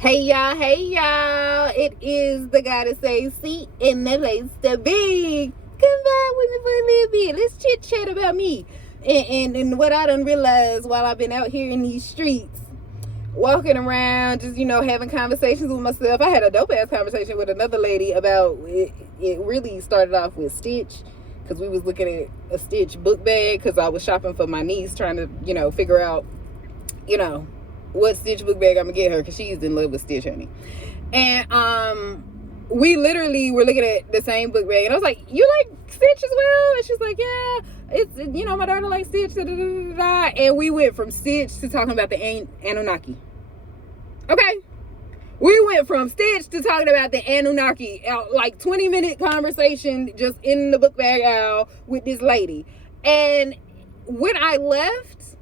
Hey y'all, it is the Gotta Say seat in the place to be. Come back with me for a little bit. Let's chit chat about me and what I done realized while I've been out here in these streets, walking around, just, having conversations with myself. I had a dope ass conversation with another lady about it. It really started off with Stitch, because we was looking at a Stitch book bag, because I was shopping for my niece, trying to, figure out, what Stitch book bag I'm gonna get her, because she's in love with Stitch, honey. And we literally were looking at the same book bag, and I was like, you like Stitch as well? And she's like, yeah, it's my daughter likes Stitch, da, da, da, da, da. And we went from Stitch to talking about the Anunnaki. Okay, we went from Stitch to talking about the Anunnaki, like 20-minute conversation just in the book bag aisle with this lady. And when I left,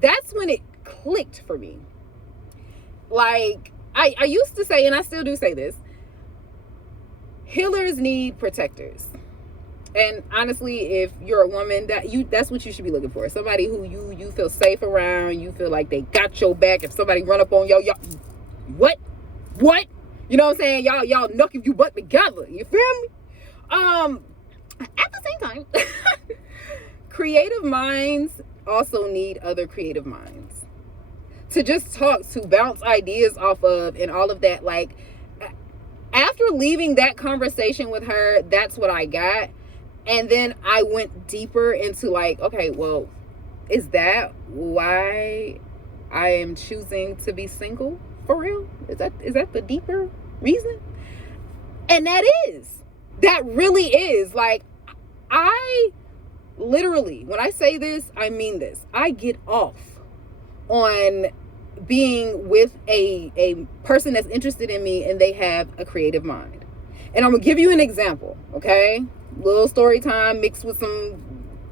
that's when it clicked for me. Like, I used to say, and I still do say this, healers need protectors. And honestly, if you're a woman, that's what you should be looking for. Somebody who you feel safe around, you feel like they got your back. If somebody run up on y'all, what? You know what I'm saying? Y'all knock if you butt together. You feel me? At the same time, creative minds also need other creative minds to just talk, to bounce ideas off of, and all of that. Like, after leaving that conversation with her, that's what I got. And then I went deeper into, like, okay, well, is that why I am choosing to be single for real? Is that the deeper reason? And that really is. Like, I literally, when I say this, I mean this. I get off on being with a person that's interested in me and they have a creative mind. And I'm gonna give you an example, okay? Little story time mixed with some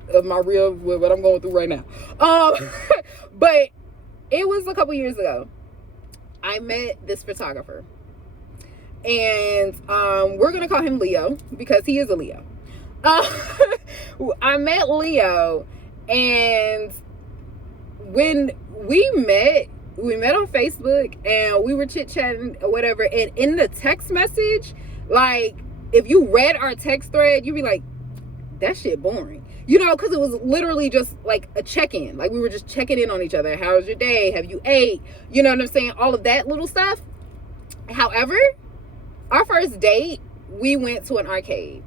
of my real, what I'm going through right now. But it was a couple years ago. I met this photographer, and we're gonna call him Leo because he is a Leo. I met Leo, and when we met on Facebook, and we were chit-chatting or whatever, and in the text message, like, if you read our text thread, you'd be like, that shit boring. Because it was literally just like a check-in. Like, we were just checking in on each other. How was your day? Have you ate? You know what I'm saying? All of that little stuff. However, our first date, we went to an arcade.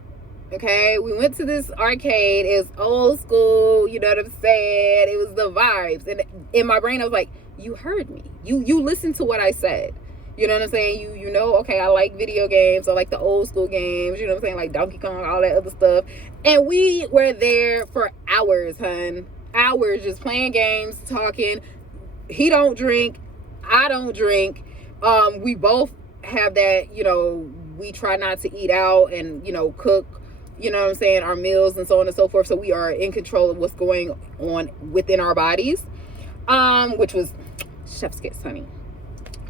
Okay, we went to this arcade. It was old school, you know what I'm saying? It was the vibes. And in my brain, I was like, you heard me. You listened to what I said. You know what I'm saying? You know, okay, I like video games. I like the old school games. You know what I'm saying? Like Donkey Kong, all that other stuff. And we were there for hours, hun. Hours just playing games, talking. He don't drink. I don't drink. We both have that, we try not to eat out and, cook, you know what I'm saying, our meals and so on and so forth. So we are in control of what's going on within our bodies, which was chef's kiss, honey.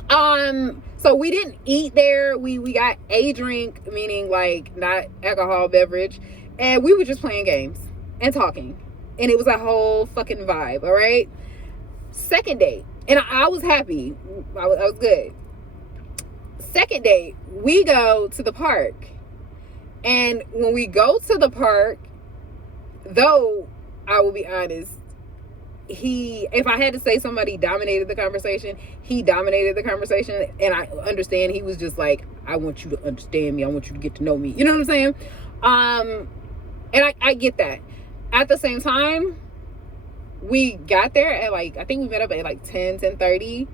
So we didn't eat there. We got a drink, meaning like not alcohol beverage. And we were just playing games and talking. And it was a whole fucking vibe. All right. Second date. And I was happy. I was good. Second date, we go to the park. And when we go to the park, though, I will be honest, if I had to say somebody dominated the conversation, he dominated the conversation. And I understand he was just like, I want you to understand me. I want you to get to know me. You know what I'm saying? And I get that. At the same time, we got there at I think we met up at 10:30.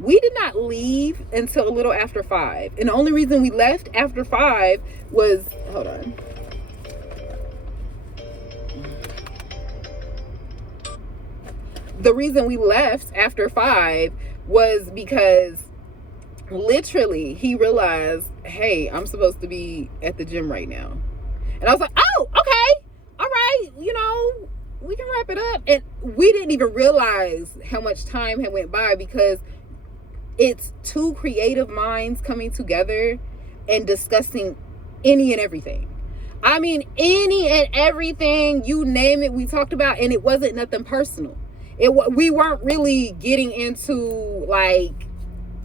We did not leave until a little after 5. And the only reason we left after 5 was, hold on. The reason we left after 5 was because literally he realized, hey, I'm supposed to be at the gym right now. And I was like, oh, okay. All right. We can wrap it up. And we didn't even realize how much time had went by, because it's two creative minds coming together and discussing any and everything. I mean, any and everything, you name it, we talked about, and it wasn't nothing personal. We weren't really getting into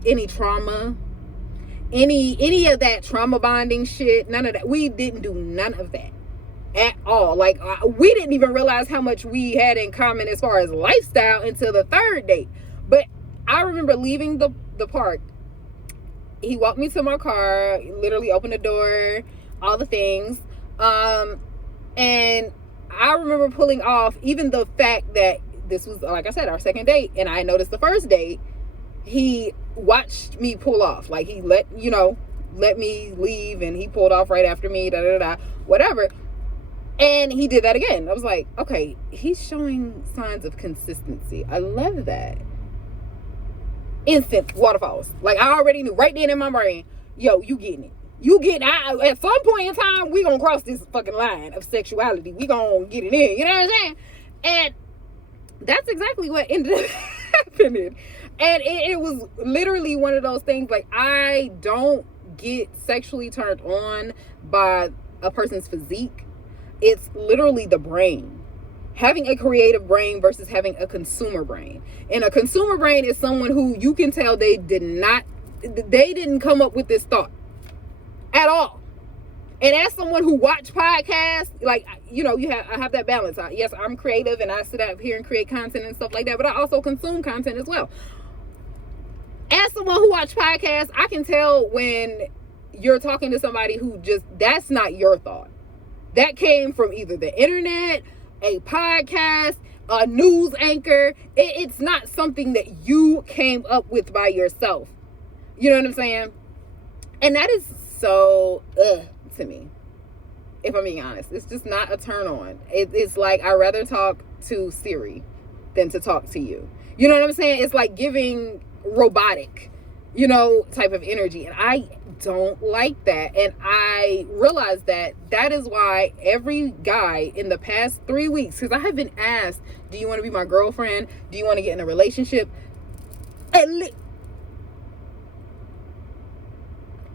any trauma, any of that trauma bonding shit. None of that. We didn't do none of that at all. Like, we didn't even realize how much we had in common as far as lifestyle until the third date. But I remember leaving the park. He walked me to my car, literally opened the door, all the things. And I remember pulling off, even the fact that this was, like I said, our second date, and I noticed the first date, he watched me pull off. Like, he let me leave, and he pulled off right after me, whatever. And he did that again. I was like, okay, he's showing signs of consistency. I love that. Instant waterfalls. Like, I already knew right then in my brain, yo, you getting it. At some point in time, we gonna cross this fucking line of sexuality. We gonna get it in. You know what I'm saying? And that's exactly what ended up happening. And it was literally one of those things, like, I don't get sexually turned on by a person's physique. It's literally the brain. Having a creative brain versus having a consumer brain. And a consumer brain is someone who you can tell they didn't come up with this thought at all. And as someone who watch podcasts, like, I have that balance. Yes, I'm creative and I sit out here and create content and stuff like that, but I also consume content as well. As someone who watch podcasts, I can tell when you're talking to somebody who that's not your thought. That came from either the internet, a podcast, a news anchor. It's not something that you came up with by yourself. You know what I'm saying? And that is so to me, if I'm being honest. It's just not a turn on. It's like, I'd rather talk to Siri than to talk to you. You know what I'm saying? It's like giving robotic, type of energy. And I don't like that. And I realized that is why every guy in the past 3 weeks, because I have been asked, do you want to be my girlfriend? Do you want to get in a relationship? At least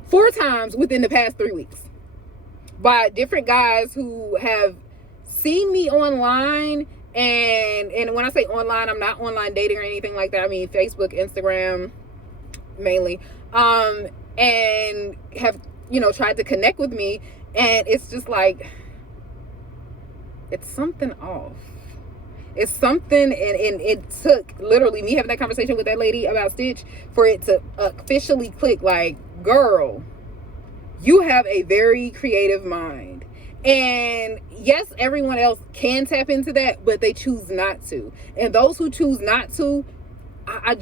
4 times within the past 3 weeks by different guys who have seen me online. And when I say online, I'm not online dating or anything like that. I mean Facebook, Instagram mainly, and have tried to connect with me, and it's just like, it's something off. It's something, and it took literally me having that conversation with that lady about Stitch for it to officially click. Like, girl, you have a very creative mind. And yes, everyone else can tap into that, but they choose not to. And those who choose not to, I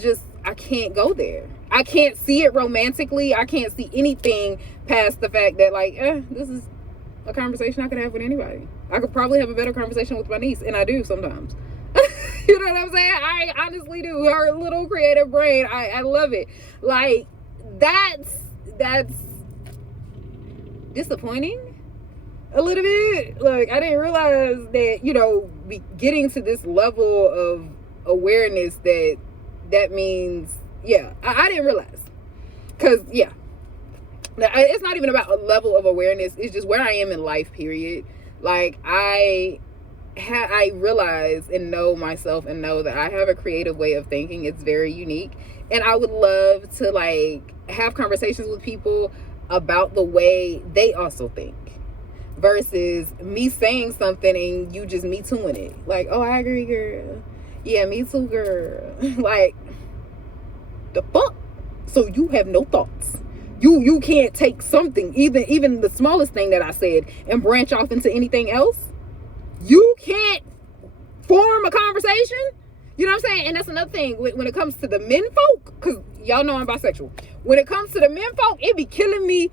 can't go there. I can't see it romantically. I can't see anything past the fact that, like, this is a conversation I could have with anybody. I could probably have a better conversation with my niece, and I do sometimes. You know what I'm saying? I honestly do. Her little creative brain, I love it. Like, that's disappointing a little bit. Like, I didn't realize that, getting to this level of awareness that means, I didn't realize. Because, it's not even about a level of awareness. It's just where I am in life, period. Like, I realize and know myself and know that I have a creative way of thinking. It's very unique. And I would love to, like, have conversations with people about the way they also think. Versus me saying something and you just me tooing it. Like, oh, I agree, girl. Yeah, me too, girl. Like, the fuck? So you have no thoughts. You can't take something, even the smallest thing that I said, and branch off into anything else. You can't form a conversation. You know what I'm saying? And that's another thing when it comes to the men folk, because y'all know I'm bisexual. When it comes to the men folk, it be killing me,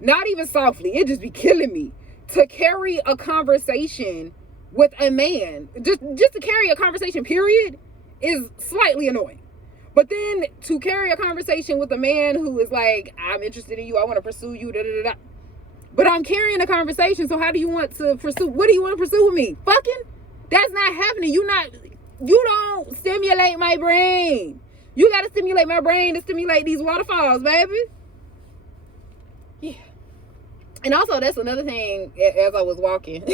not even softly, it just be killing me to carry a conversation with a man. Just to carry a conversation, period, is slightly annoying. But then to carry a conversation with a man who is like, I'm interested in you, I want to pursue you, but I'm carrying a conversation, so how do you want to pursue? What do you want to pursue with me? Fucking? That's not happening. You don't stimulate my brain. You got to stimulate my brain to stimulate these waterfalls, baby. Yeah. And also, that's another thing, as I was walking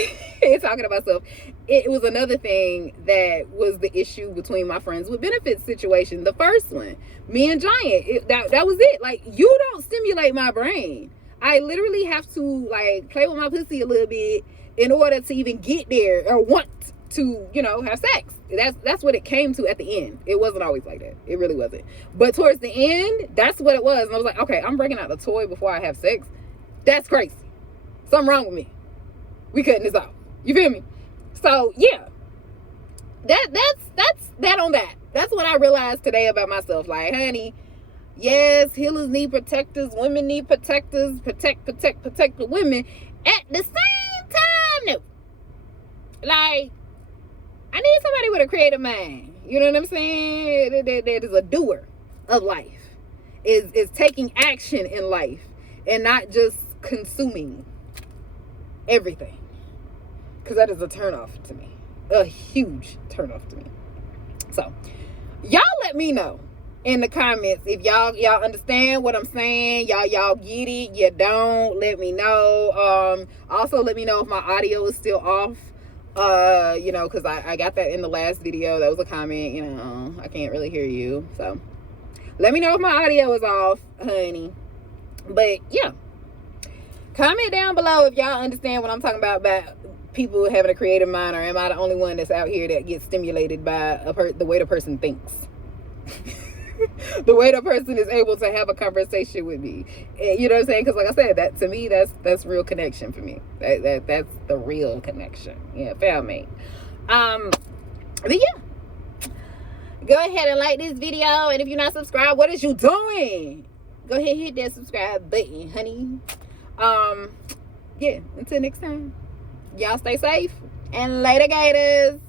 and talking about stuff, it was another thing that was the issue between my friends with benefits situation. The first one, me and Giant, that was it. Like, you don't stimulate my brain. I literally have to, like, play with my pussy a little bit in order to even get there or want to, have sex. That's what it came to at the end. It wasn't always like that. It really wasn't. But towards the end, that's what it was. And I was like, okay, I'm breaking out the toy before I have sex. That's crazy. Something wrong with me. We cutting this off. You feel me? So yeah, that's that on that. That's what I realized today about myself. Like, honey, yes, healers need protectors. Women need protectors. Protect the women. At the same time, no. Like, I need somebody with a creative mind. You know what I'm saying? That is a doer of life. Is taking action in life and not just consuming everything, because that is a turnoff to me, a huge turnoff to me. So y'all let me know in the comments if y'all understand what I'm saying. Y'all get it. You don't, let me know. Also let me know if my audio is still off, because I got that in the last video. That was a comment. I can't really hear you, so let me know if my audio is off, honey. But yeah, comment down below if y'all understand what I'm talking about people having a creative mind, or am I the only one that's out here that gets stimulated by the way the person thinks? The way the person is able to have a conversation with me. You know what I'm saying? Because like I said, that to me, that's real connection for me. That's the real connection. Yeah, family. But yeah, go ahead and like this video, and if you're not subscribed, what is you doing? Go ahead and hit that subscribe button, honey. Yeah, until next time, y'all stay safe and later, gators.